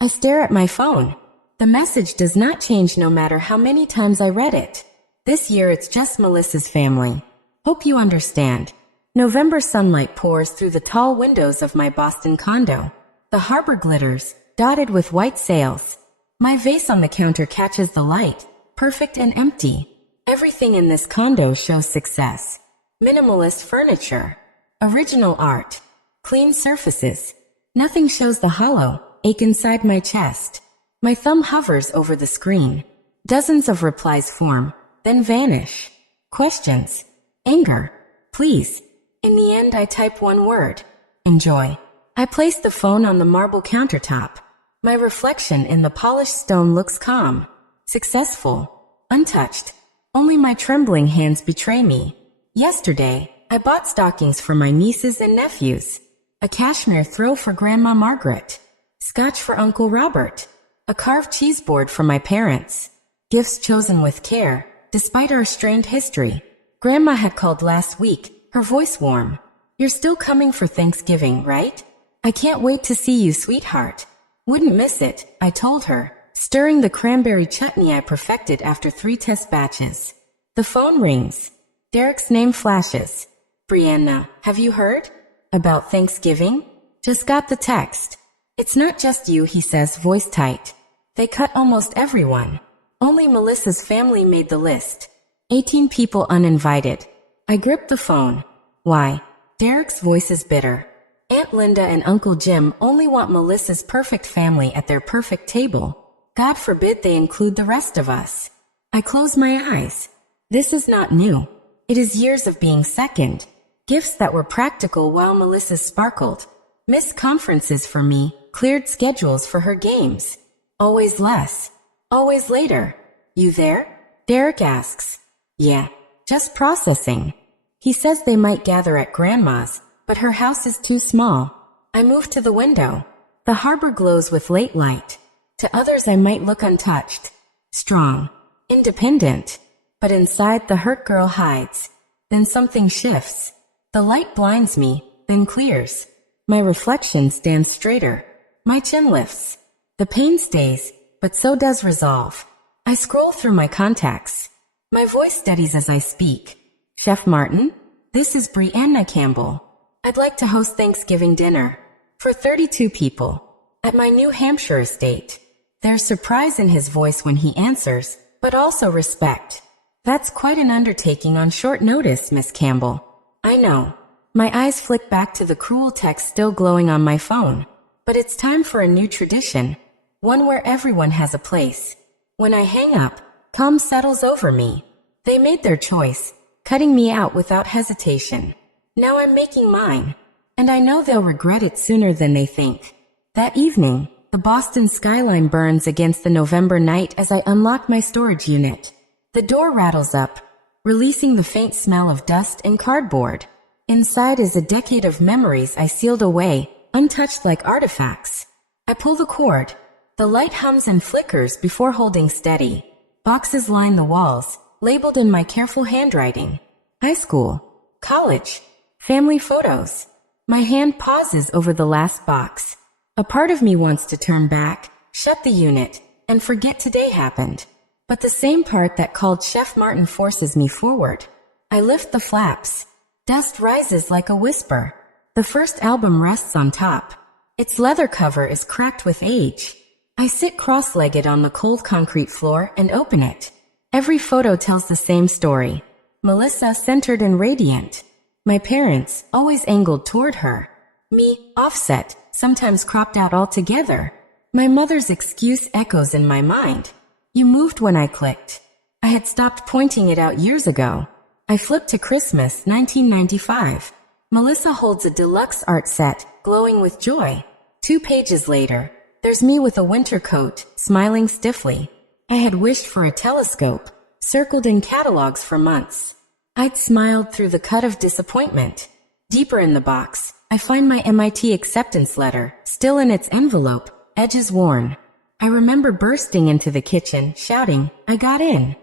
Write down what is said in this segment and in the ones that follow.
I stare at my phone. The message does not change no matter how many times I read it. This year it's just Melissa's family. Hope you understand. November sunlight pours through the tall windows of my Boston condo. The harbor glitters, dotted with white sails. My vase on the counter catches the light, perfect and empty. Everything in this condo shows success. Minimalist furniture. Original art. Clean surfaces. Nothing shows the hollow ache inside my chest. My thumb hovers over the screen. Dozens of replies form, then vanish. Questions. Anger. Please. In the end, I type one word. Enjoy. I place the phone on the marble countertop. My reflection in the polished stone looks calm, successful, untouched. Only my trembling hands betray me. Yesterday, I bought stockings for my nieces and nephews. A cashmere throw for Grandma Margaret. Scotch for Uncle Robert. A carved cheese board for my parents. Gifts chosen with care, despite our strained history. Grandma had called last week, her voice warm. You're still coming for Thanksgiving, right? I can't wait to see you, sweetheart. Wouldn't miss it, I told her, stirring the cranberry chutney I perfected after 3 test batches. The phone rings. Derek's name flashes. Brianna, have you heard? About Thanksgiving? Just got the text. It's not just you, he says, voice tight. They cut almost everyone. Only Melissa's family made the list. 18 people uninvited. I gripped the phone. Why? Derek's voice is bitter. Aunt Linda and Uncle Jim only want Melissa's perfect family at their perfect table. God forbid they include the rest of us. I close my eyes. This is not new. It is years of being second. Gifts that were practical while Melissa's sparkled. Missed conferences for me, cleared schedules for her games. Always less. Always later. You there? Derek asks. Yeah, just processing. He says they might gather at Grandma's, but her house is too small. I move to the window. The harbor glows with late light. To others I might look untouched. Strong. Independent. But inside the hurt girl hides. Then something shifts. The light blinds me, then clears. My reflection stands straighter. My chin lifts. The pain stays, but so does resolve. I scroll through my contacts. My voice steadies as I speak. Chef Martin, this is Brianna Campbell. I'd like to host Thanksgiving dinner for 32 people at my New Hampshire estate. There's surprise in his voice when he answers, but also respect. That's quite an undertaking on short notice, Miss Campbell. I know. My eyes flick back to the cruel text still glowing on my phone. But it's time for a new tradition, one where everyone has a place. When I hang up, calm settles over me. They made their choice, cutting me out without hesitation. Now I'm making mine, and I know they'll regret it sooner than they think. That evening, the Boston skyline burns against the November night as I unlock my storage unit. The door rattles up, releasing the faint smell of dust and cardboard. Inside is a decade of memories I sealed away, untouched like artifacts. I pull the cord. The light hums and flickers before holding steady. Boxes line the walls, labeled in my careful handwriting. High school, college, family photos. My hand pauses over the last box. A part of me wants to turn back, shut the unit, and forget today happened. But the same part that called Chef Martin forces me forward. I lift the flaps. Dust rises like a whisper. The first album rests on top. Its leather cover is cracked with age. I sit cross-legged on the cold concrete floor and open it. Every photo tells the same story. Melissa centered and radiant. My parents, always angled toward her. Me, offset, sometimes cropped out altogether. My mother's excuse echoes in my mind. You moved when I clicked. I had stopped pointing it out years ago. I flip to Christmas, 1995. Melissa holds a deluxe art set, glowing with joy. 2 pages later, there's me with a winter coat, smiling stiffly. I had wished for a telescope, circled in catalogs for months. I'd smiled through the cut of disappointment. Deeper in the box, I find my MIT acceptance letter, still in its envelope, edges worn. I remember bursting into the kitchen, shouting, I got in.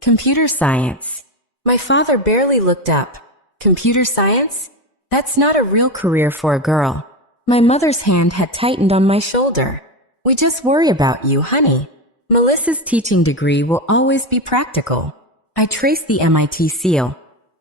Computer science. My father barely looked up. Computer science? That's not a real career for a girl. My mother's hand had tightened on my shoulder. We just worry about you, honey. Melissa's teaching degree will always be practical. I traced the MIT seal,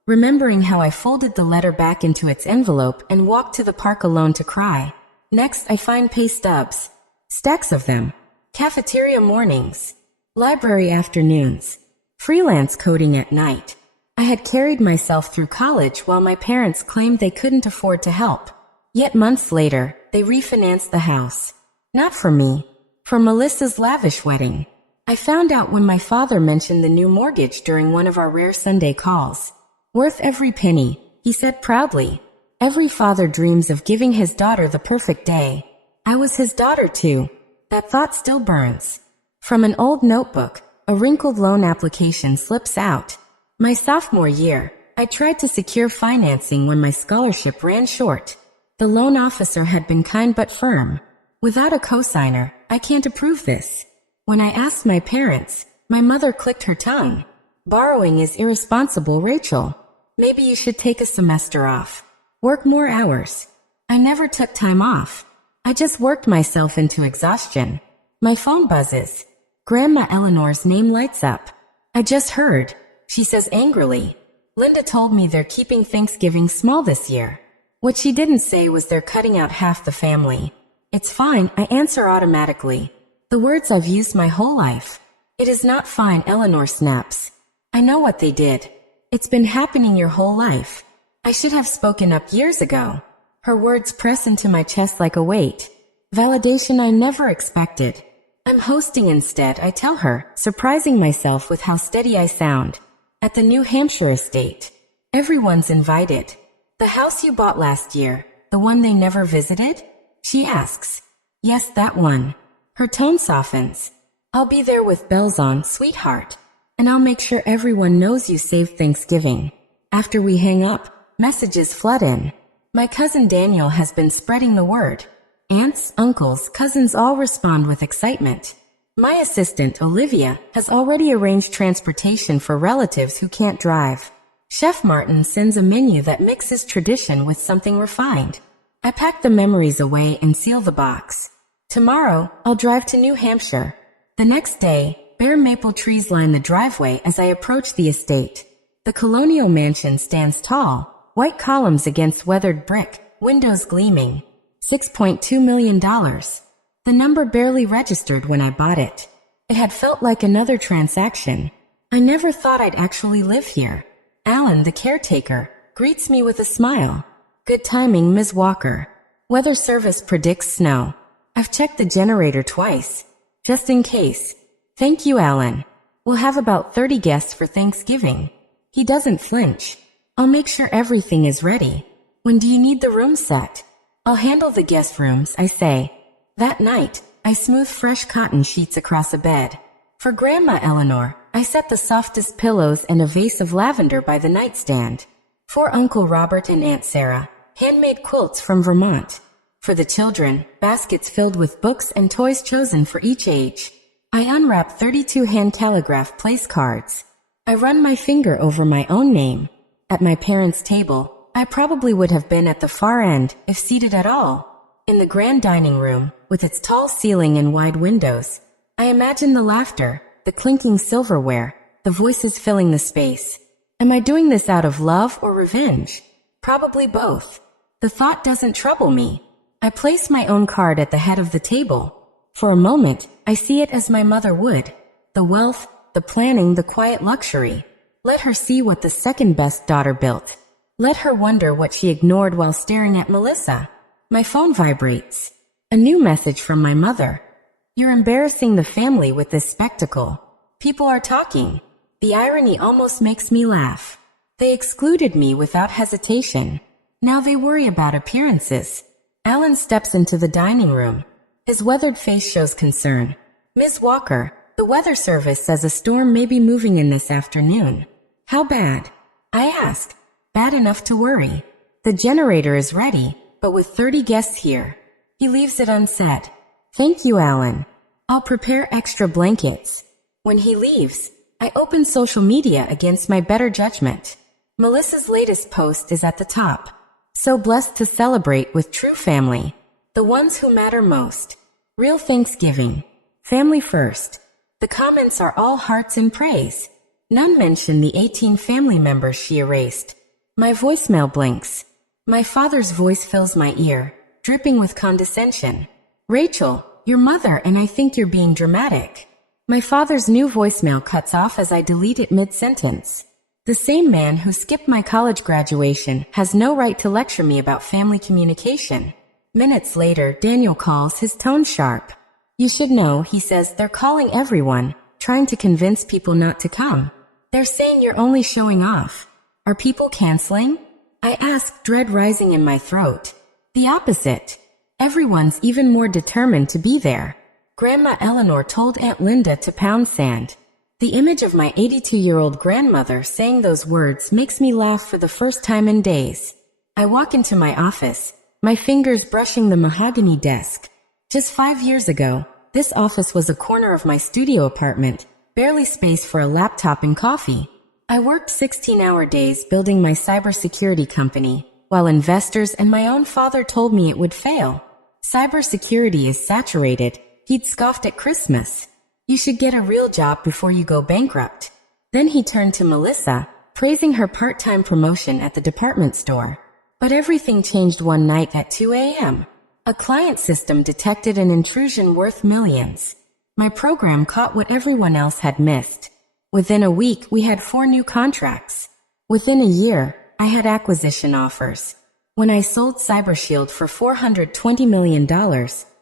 remembering how I folded the letter back into its envelope and walked to the park alone to cry. Next, I find pay stubs. Stacks of them. Cafeteria mornings. Library afternoons. Freelance coding at night. I had carried myself through college while my parents claimed they couldn't afford to help. Yet months later, they refinanced the house. Not for me. For Melissa's lavish wedding. I found out when my father mentioned the new mortgage during one of our rare Sunday calls. Worth every penny, he said proudly. Every father dreams of giving his daughter the perfect day. I was his daughter too. That thought still burns. From an old notebook, a wrinkled loan application slips out. My sophomore year, I tried to secure financing when my scholarship ran short. The loan officer had been kind but firm. Without a cosigner, I can't approve this. When I asked my parents, my mother clicked her tongue. Borrowing is irresponsible, Rachel. Maybe you should take a semester off. Work more hours. I never took time off. I just worked myself into exhaustion. My phone buzzes. Grandma Eleanor's name lights up. I just heard. She says angrily. Linda told me they're keeping Thanksgiving small this year. What she didn't say was they're cutting out half the family. It's fine, I answer automatically. The words I've used my whole life. It is not fine, Eleanor snaps. I know what they did. It's been happening your whole life. I should have spoken up years ago. Her words press into my chest like a weight. Validation I never expected. I'm hosting instead, I tell her, surprising myself with how steady I sound. At the New Hampshire estate. Everyone's invited. The house you bought last year, the one they never visited? She asks. Yes, that one. Her tone softens. I'll be there with bells on, sweetheart. And I'll make sure everyone knows you saved Thanksgiving. After we hang up, messages flood in. My cousin Daniel has been spreading the word. Aunts, uncles, cousins all respond with excitement. My assistant, Olivia, has already arranged transportation for relatives who can't drive. Chef Martin sends a menu that mixes tradition with something refined. I pack the memories away and seal the box. Tomorrow, I'll drive to New Hampshire. The next day, bare maple trees line the driveway as I approach the estate. The colonial mansion stands tall, white columns against weathered brick, windows gleaming. $6.2 million. The number barely registered when I bought it. It had felt like another transaction. I never thought I'd actually live here. Alan, the caretaker, greets me with a smile. Good timing, Ms. Walker. Weather service predicts snow. I've checked the generator twice. Just in case. Thank you, Alan. We'll have about 30 guests for Thanksgiving. He doesn't flinch. I'll make sure everything is ready. When do you need the room set? I'll handle the guest rooms, I say. That night, I smooth fresh cotton sheets across a bed. For Grandma Eleanor, I set the softest pillows and a vase of lavender by the nightstand. For Uncle Robert and Aunt Sarah, handmade quilts from Vermont. For the children, baskets filled with books and toys chosen for each age. I unwrap 32 hand-calligraphed place cards. I run my finger over my own name. At my parents' table, I probably would have been at the far end, if seated at all. In the grand dining room, with its tall ceiling and wide windows, I imagine the laughter, the clinking silverware, the voices filling the space. Am I doing this out of love or revenge? Probably both. The thought doesn't trouble me. I place my own card at the head of the table. For a moment, I see it as my mother would. The wealth, the planning, the quiet luxury. Let her see what the second best daughter built. Let her wonder what she ignored while staring at Melissa. My phone vibrates. A new message from my mother. You're embarrassing the family with this spectacle. People are talking. The irony almost makes me laugh. They excluded me without hesitation. Now they worry about appearances. Alan steps into the dining room. His weathered face shows concern. Ms. Walker, the weather service says a storm may be moving in this afternoon. How bad? I ask. Bad enough to worry. The generator is ready, but with 30 guests here. He leaves it unsaid. Thank you, Alan. I'll prepare extra blankets. When he leaves, I open social media against my better judgment. Melissa's latest post is at the top. So blessed to celebrate with true family. The ones who matter most. Real Thanksgiving. Family first. The comments are all hearts and praise. None mention the 18 family members she erased. My voicemail blinks. My father's voice fills my ear, dripping with condescension. Rachel, your mother, and I think you're being dramatic. My father's new voicemail cuts off as I delete it mid-sentence. The same man who skipped my college graduation has no right to lecture me about family communication. Minutes later, Daniel calls, his tone sharp. You should know, he says, they're calling everyone, trying to convince people not to come. They're saying you're only showing off. Are people canceling? I ask, dread rising in my throat. The opposite. Everyone's even more determined to be there. Grandma Eleanor told Aunt Linda to pound sand. The image of my 82-year-old grandmother saying those words makes me laugh for the first time in days. I walk into my office, my fingers brushing the mahogany desk. Just 5 years ago, this office was a corner of my studio apartment, barely space for a laptop and coffee. I worked 16-hour days building my cybersecurity company, while investors and my own father told me it would fail. Cybersecurity is saturated, he'd scoffed at Christmas. You should get a real job before you go bankrupt. Then he turned to Melissa, praising her part-time promotion at the department store. But everything changed one night at 2 a.m. A client system detected an intrusion worth millions. My program caught what everyone else had missed. Within a week, we had 4 new contracts. Within a year, I had acquisition offers. When I sold CyberShield for $420 million,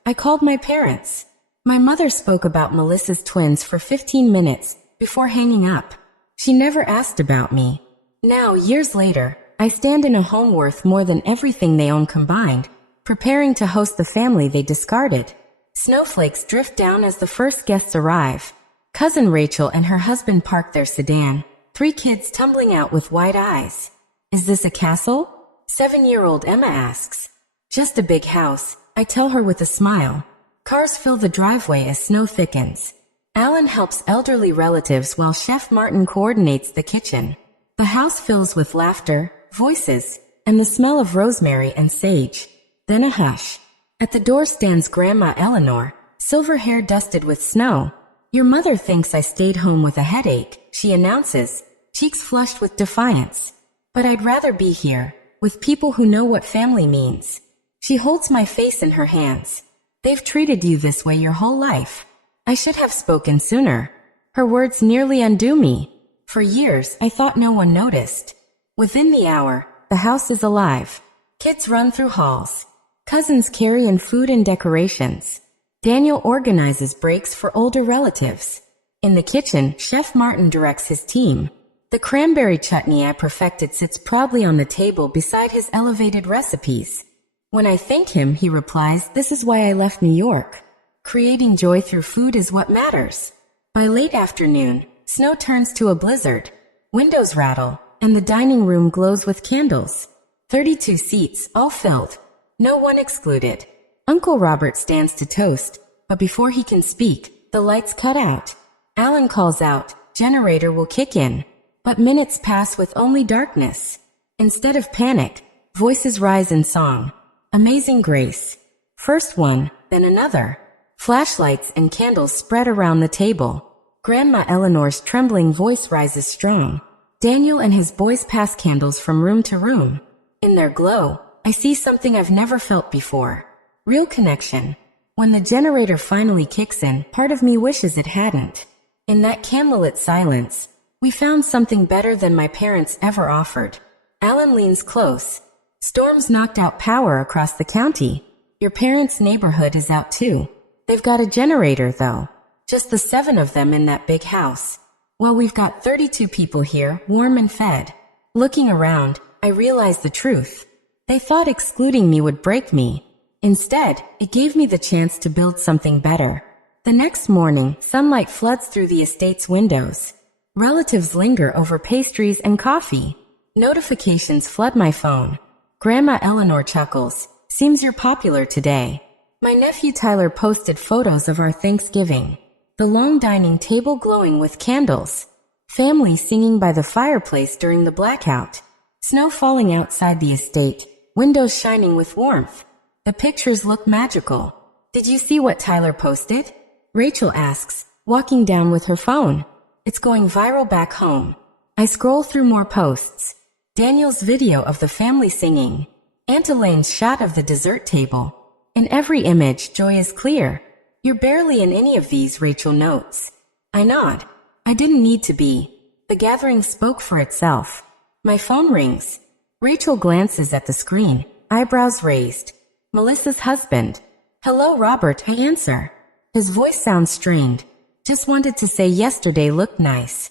I called my parents. My mother spoke about Melissa's twins for 15 minutes before hanging up. She never asked about me. Now, years later, I stand in a home worth more than everything they own combined, preparing to host the family they discarded. Snowflakes drift down as the first guests arrive. Cousin Rachel and her husband park their sedan, 3 kids tumbling out with wide eyes. Is this a castle? 7-year-old Emma asks. Just a big house, I tell her with a smile. Cars fill the driveway as snow thickens. Alan helps elderly relatives while Chef Martin coordinates the kitchen. The house fills with laughter, voices, and the smell of rosemary and sage. Then a hush. At the door stands Grandma Eleanor, silver hair dusted with snow. Your mother thinks I stayed home with a headache, she announces, cheeks flushed with defiance. But I'd rather be here, with people who know what family means. She holds my face in her hands. They've treated you this way your whole life. I should have spoken sooner. Her words nearly undo me. For years, I thought no one noticed. Within the hour, the house is alive. Kids run through halls. Cousins carry in food and decorations. Daniel organizes breaks for older relatives. In the kitchen, Chef Martin directs his team. The cranberry chutney I perfected sits proudly on the table beside his elevated recipes. When I thank him, he replies, "This is why I left New York. Creating joy through food is what matters." By late afternoon, snow turns to a blizzard. Windows rattle, and the dining room glows with candles. 32 seats, all filled. No one excluded. Uncle Robert stands to toast, but before he can speak, the lights cut out. Alan calls out, "Generator will kick in." But minutes pass with only darkness. Instead of panic, voices rise in song. Amazing Grace. First one, then another. Flashlights and candles spread around the table. Grandma Eleanor's trembling voice rises strong. Daniel and his boys pass candles from room to room. In their glow, I see something I've never felt before. Real connection. When the generator finally kicks in, part of me wishes it hadn't. In that candlelit silence, we found something better than my parents ever offered. Alan leans close. Storms knocked out power across the county. Your parents' neighborhood is out too. They've got a generator though. Just the 7 of them in that big house. Well, we've got 32 people here, warm and fed. Looking around, I realized the truth. They thought excluding me would break me. Instead, it gave me the chance to build something better. The next morning, sunlight floods through the estate's windows. Relatives linger over pastries and coffee. Notifications flood my phone. Grandma Eleanor chuckles. "Seems you're popular today." My nephew Tyler posted photos of our Thanksgiving. The long dining table glowing with candles. Family singing by the fireplace during the blackout. Snow falling outside the estate. Windows shining with warmth. The pictures look magical. Did you see what Tyler posted? Rachel asks, walking down with her phone. It's going viral back home. I scroll through more posts. Daniel's video of the family singing. Aunt Elaine's shot of the dessert table. In every image, joy is clear. You're barely in any of these, Rachel notes. I nod. I didn't need to be. The gathering spoke for itself. My phone rings. Rachel glances at the screen, eyebrows raised. Melissa's husband. Hello, Robert, I answer. His voice sounds strained. Just wanted to say yesterday looked nice.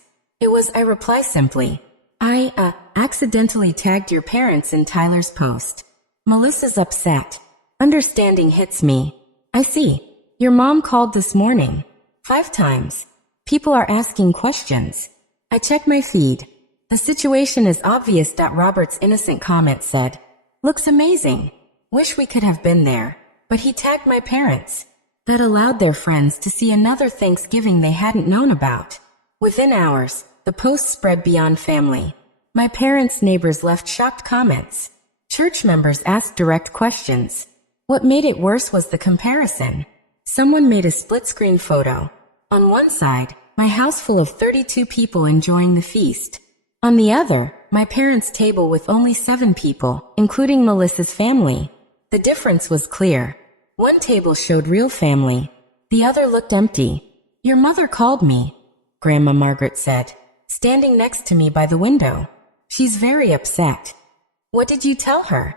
I reply simply. I accidentally tagged your parents in Tyler's post. Melissa's upset. Understanding hits me. I see. Your mom called this morning. 5 times. People are asking questions. I check my feed. The situation is obvious. Robert's innocent comment said, looks amazing. Wish we could have been there. But he tagged my parents. That allowed their friends to see another Thanksgiving they hadn't known about. Within hours, the post spread beyond family. My parents' neighbors left shocked comments. Church members asked direct questions. What made it worse was the comparison. Someone made a split-screen photo. On one side, my house full of 32 people enjoying the feast. On the other, my parents' table with only 7 people, including Melissa's family. The difference was clear. One table showed real family. The other looked empty. Your mother called me, Grandma Margaret said, standing next to me by the window. She's very upset. What did you tell her?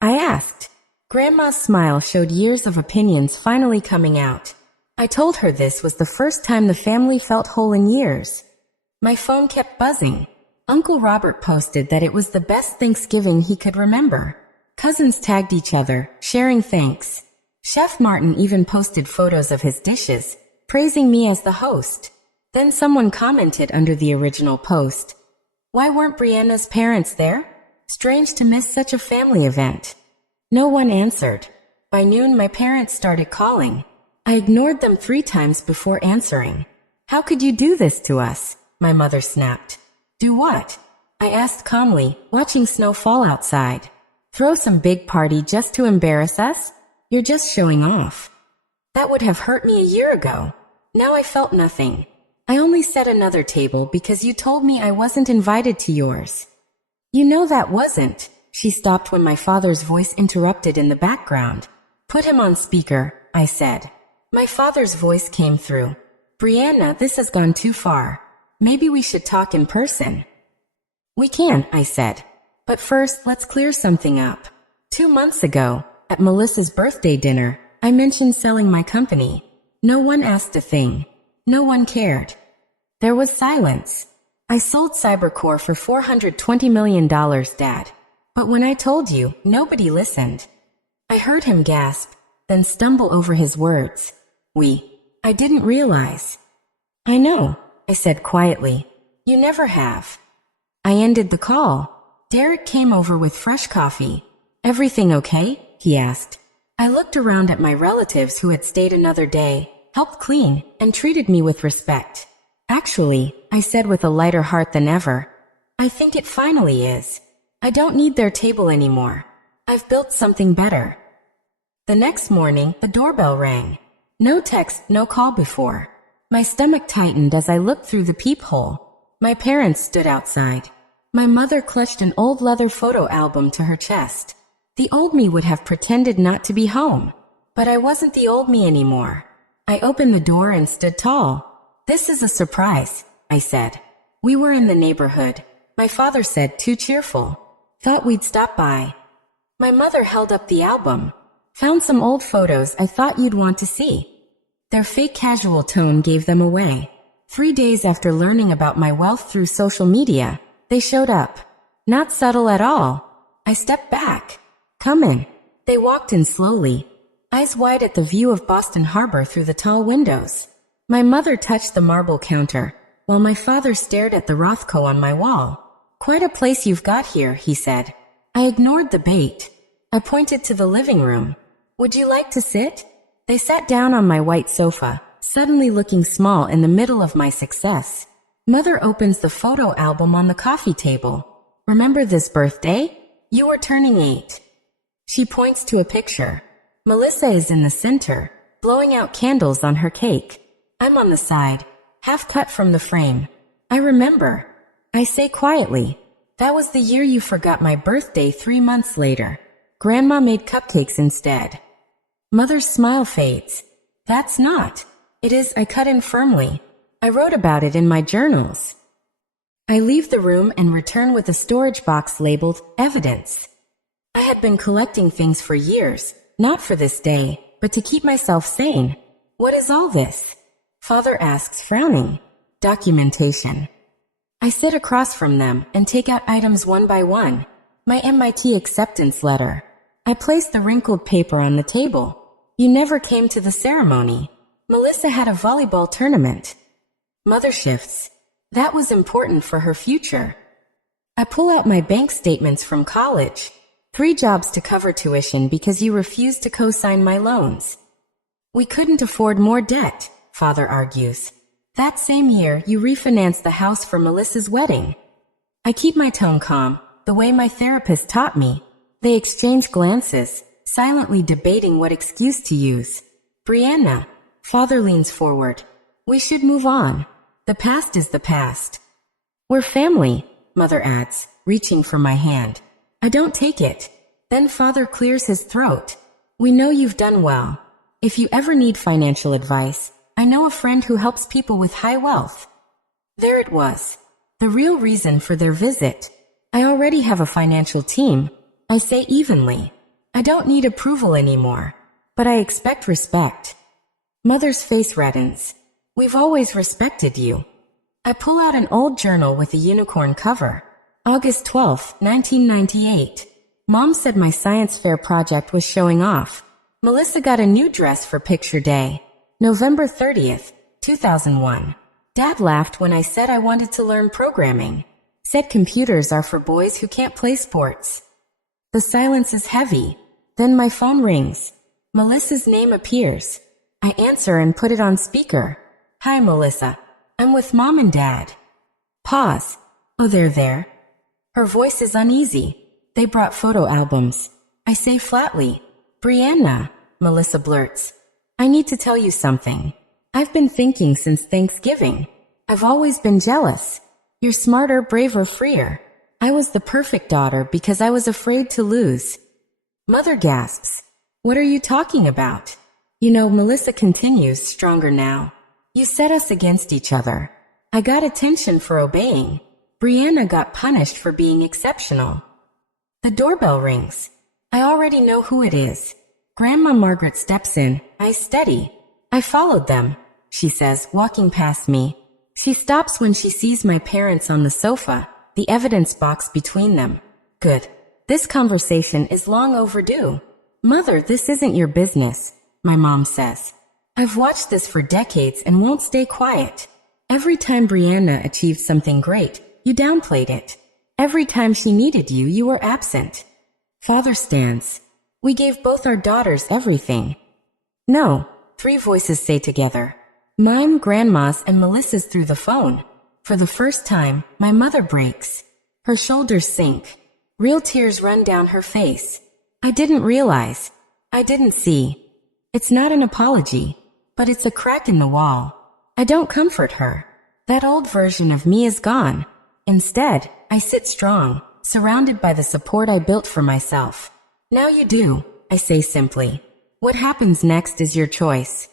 I asked. Grandma's smile showed years of opinions finally coming out. I told her this was the first time the family felt whole in years. My phone kept buzzing. Uncle Robert posted that it was the best Thanksgiving he could remember. Cousins tagged each other, sharing thanks. Chef Martin even posted photos of his dishes, praising me as the host. Then someone commented under the original post, why weren't Brianna's parents there? Strange to miss such a family event. No one answered. By noon, my parents started calling. I ignored them 3 times before answering. How could you do this to us? My mother snapped. Do what? I asked calmly, watching snow fall outside. Throw some big party just to embarrass us? You're just showing off. That would have hurt me a year ago. Now I felt nothing. I only set another table because you told me I wasn't invited to yours. You know that wasn't. She stopped when my father's voice interrupted in the background. Put him on speaker, I said. My father's voice came through. Brianna, this has gone too far. Maybe we should talk in person. We can, I said. But first, let's clear something up. 2 months ago, at Melissa's birthday dinner, I mentioned selling my company. No one asked a thing. No one cared. There was silence. I sold Cybercore for $420 million, Dad. But when I told you, nobody listened. I heard him gasp, then stumble over his words. I didn't realize. I know, I said quietly. You never have. I ended the call. Derek came over with fresh coffee. Everything okay? He asked. I looked around at my relatives who had stayed another day, helped clean, and treated me with respect. Actually, I said with a lighter heart than ever, I think it finally is. I don't need their table anymore. I've built something better. The next morning, the doorbell rang. No text, no call before. My stomach tightened as I looked through the peephole. My parents stood outside. My mother clutched an old leather photo album to her chest. The old me would have pretended not to be home. But I wasn't the old me anymore. I opened the door and stood tall. This is a surprise, I said. We were in the neighborhood. My father said, too cheerful. Thought we'd stop by. My mother held up the album. Found some old photos I thought you'd want to see. Their fake casual tone gave them away. 3 days after learning about my wealth through social media, they showed up. Not subtle at all. I stepped back. Come in. They walked in slowly, eyes wide at the view of Boston Harbor through the tall windows. My mother touched the marble counter, while my father stared at the Rothko on my wall. Quite a place you've got here, he said. I ignored the bait. I pointed to the living room. Would you like to sit? They sat down on my white sofa, suddenly looking small in the middle of my success. Mother opens the photo album on the coffee table. Remember this birthday? You were turning 8. She points to a picture. Melissa is in the center, blowing out candles on her cake. I'm on the side, half cut from the frame. I remember. I say quietly, that was the year you forgot my birthday 3 months later. Grandma made cupcakes instead. Mother's smile fades. That's not. It is, I cut in firmly. I wrote about it in my journals. I leave the room and return with a storage box labeled evidence. I had been collecting things for years, not for this day, but to keep myself sane. What is all this? Father asks, frowning. Documentation. I sit across from them and take out items one by one. My MIT acceptance letter. I place the wrinkled paper on the table. You never came to the ceremony. Melissa had a volleyball tournament. Mother shifts. That was important for her future. I pull out my bank statements from college. 3 jobs to cover tuition because you refused to co-sign my loans. We couldn't afford more debt, Father argues. That same year, you refinanced the house for Melissa's wedding. I keep my tone calm, the way my therapist taught me. They exchange glances, silently debating what excuse to use. Brianna, Father leans forward. We should move on. The past is the past. We're family, Mother adds, reaching for my hand. I don't take it. Then Father clears his throat. We know you've done well. If you ever need financial advice, I know a friend who helps people with high wealth. There it was. The real reason for their visit. I already have a financial team. I say evenly. I don't need approval anymore. But I expect respect. Mother's face reddens. We've always respected you. I pull out an old journal with a unicorn cover. August 12, 1998. Mom said my science fair project was showing off. Melissa got a new dress for picture day. November 30th, 2001. Dad laughed when I said I wanted to learn programming. Said computers are for boys who can't play sports. The silence is heavy. Then my phone rings. Melissa's name appears. I answer and put it on speaker. Hi, Melissa. I'm with Mom and Dad. Pause. Oh, they're there. Her voice is uneasy. They brought photo albums. I say flatly. Brianna, Melissa blurts. I need to tell you something. I've been thinking since Thanksgiving. I've always been jealous. You're smarter, braver, freer. I was the perfect daughter because I was afraid to lose. Mother gasps. What are you talking about? You know, Melissa continues, stronger now. You set us against each other. I got attention for obeying. Brianna got punished for being exceptional. The doorbell rings. I already know who it is. Grandma Margaret steps in. I steady. I followed them, she says, walking past me. She stops when she sees my parents on the sofa, the evidence box between them. Good. This conversation is long overdue. Mother, this isn't your business, my mom says. I've watched this for decades and won't stay quiet. Every time Brianna achieved something great, you downplayed it. Every time she needed you, you were absent. Father stands. We gave both our daughters everything. No, 3 voices say together. Mine, Grandma's, and Melissa's through the phone. For the first time, my mother breaks. Her shoulders sink. Real tears run down her face. I didn't realize. I didn't see. It's not an apology, but it's a crack in the wall. I don't comfort her. That old version of me is gone. Instead, I sit strong, surrounded by the support I built for myself. Now you do, I say simply. What happens next is your choice.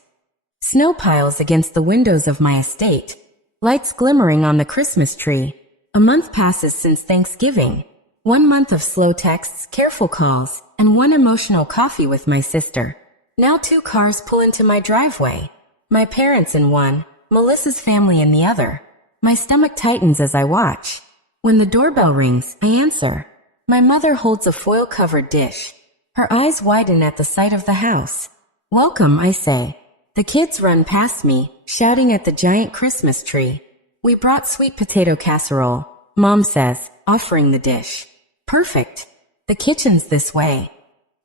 Snow piles against the windows of my estate. Lights glimmering on the Christmas tree. A month passes since Thanksgiving. 1 month of slow texts, careful calls, and 1 emotional coffee with my sister. Now 2 cars pull into my driveway. My parents in one, Melissa's family in the other. My stomach tightens as I watch. When the doorbell rings, I answer. My mother holds a foil-covered dish. Her eyes widen at the sight of the house. Welcome, I say. The kids run past me, shouting at the giant Christmas tree. We brought sweet potato casserole, Mom says, offering the dish. Perfect. The kitchen's this way.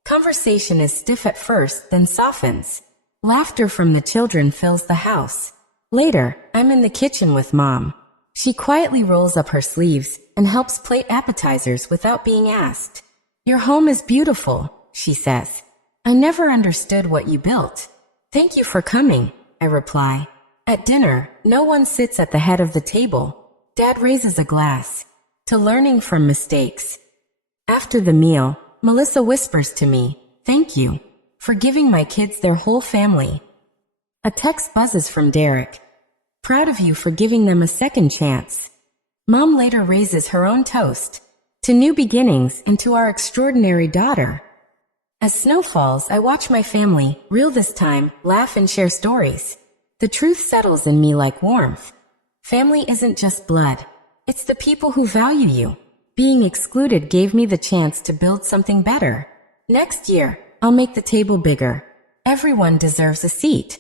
Conversation is stiff at first, then softens. Laughter from the children fills the house. Later, I'm in the kitchen with Mom. She quietly rolls up her sleeves and helps plate appetizers without being asked. Your home is beautiful, she says. I never understood what you built. Thank you for coming, I reply. At dinner, no one sits at the head of the table. Dad raises a glass to learning from mistakes. After the meal, Melissa whispers to me, "Thank you for giving my kids their whole family." A text buzzes from Derek. "Proud of you for giving them a second chance." Mom later raises her own toast to new beginnings and to our extraordinary daughter. As snow falls, I watch my family, real this time, laugh and share stories. The truth settles in me like warmth. Family isn't just blood. It's the people who value you. Being excluded gave me the chance to build something better. Next year, I'll make the table bigger. Everyone deserves a seat.